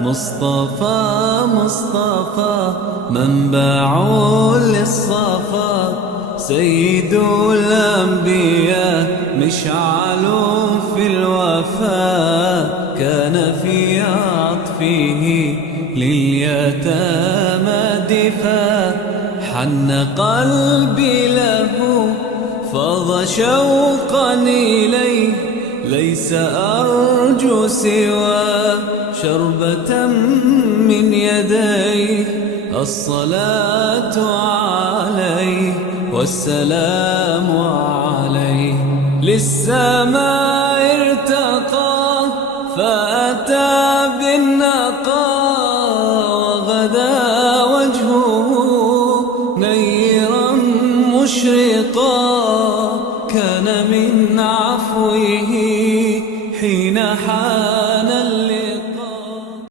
مصطفى مصطفى منبع للصفا، سيد الأنبياء مشعل في الوفاء، كان في عطفه لليتامى دفا، حن قلبي له فاض شوقا إليه، ليس أرجو سوى شربة من يديه، الصلاة عليه والسلام عليه للسماء